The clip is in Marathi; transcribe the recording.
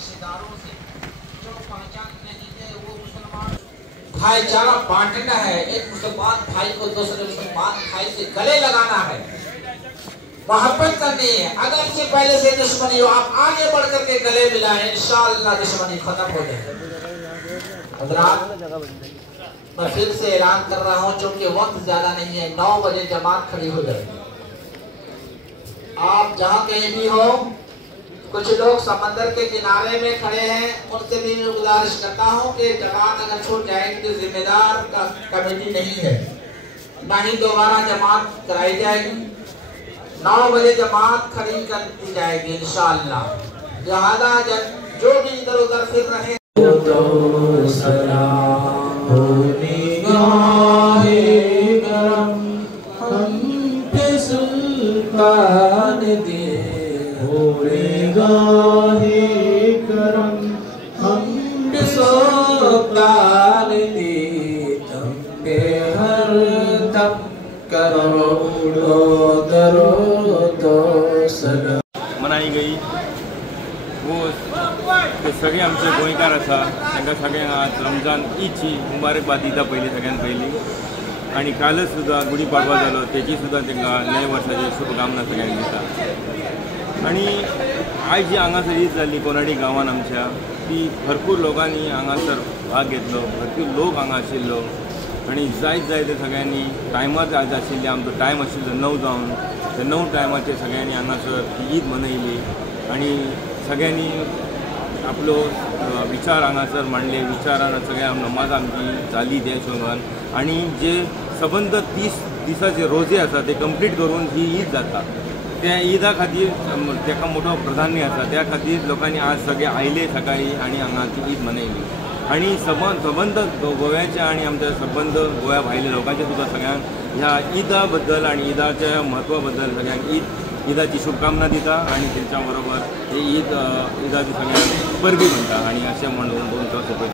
रिश्तेदारों से जो पहचान नहीं है वो मुसलमान भाईचारा बांटना है। एक मुसलमान भाई को दूसरे मुसलमान भाई से गले लगाना है, मोहब्बत करनी है। अगर से पहले से दुश्मनी हो, आप आगे बढ़ करके गले मिलाएं, इंशाअल्लाह दुश्मनी खत्म हो जाएगी। हज़रात, मैं फिर से ऐलान कर रहा हूँ, चूंकि वक्त ज्यादा नहीं है, 9 बजे जमात खड़ी हो जाएगी। आप जहाँ कहीं भी हो, कुछ लोग समंदर के किनारे में खड़े हैं, उनसे भी मैं गुजारिश करता हूँ कि जमात अगर छूट जाएगी तो जिम्मेदार का कमेटी नहीं है, ना ही दोबारा जमात कराई जाएगी। 9 बजे जमात खड़ी कर दी जाएगी इंशाअल्लाह। लिहाजा जो भी इधर उधर फिर रहे तो सलाम सुल्तान दे गाहे करम हम सुल्तान दे तुम पे हर दम करोड़ो दरो दो सलाम मनाई गई। वो ते सगळे आमचे गोंयकार आसा तांकां सगळ्यांक आज रमजान ईदची मुबारकबाद दिता सगळ्यात पयली। आणि कालच सुद्धा गुढीपाडवा जालो, तेची सुद्धा तांकां नवे वर्साची शुभकामना सगळ्यांक दिता। आणि आज जी हांगासर ईद जाल्ली कोनाडी गांवांत आमच्या, ती भरपूर लोकांनी हांगासर भाग घेतलो, भरपूर लोक हांगा आशिल्लो आणि जायते सगळ्यांनी टायमार आज आशिल्ले आमचो टायम आशिल्लो 9 जावन, त्या 9 टायमाचेर सगळ्यांनी हांगासर ती ईद मनयली आणि सगळ्यांनी आपलो विचार हांगासर मांडले। विचारान सगळ्या नमाज आमची जाली त्या हिशोबान, आणि जे सबंद 30 दिसाचे रोजे आसा ते कंप्लीट करून ही ईद जाता। त्या ईदा खातीर ताका मोठो प्राधान्य आसा, त्या खातीर लोकांनी आज सगळे आयले सकाळी आणि हांगा ती ईद मनयली। आणि सबंद गोव्याचे आणि आमचे सबंद गोव्या भायल्या लोकांचे सुद्धा सगळ्यांक ह्या ईदा बद्दल आणि ईदाच्या म्हत्वा बद्दल सगळ्यांक ईदाची शुभकामना दिता आणि तेच्या बरोबर ही ईदाची सगळ्यांक परबी म्हणटा आणि अशें म्हणून 2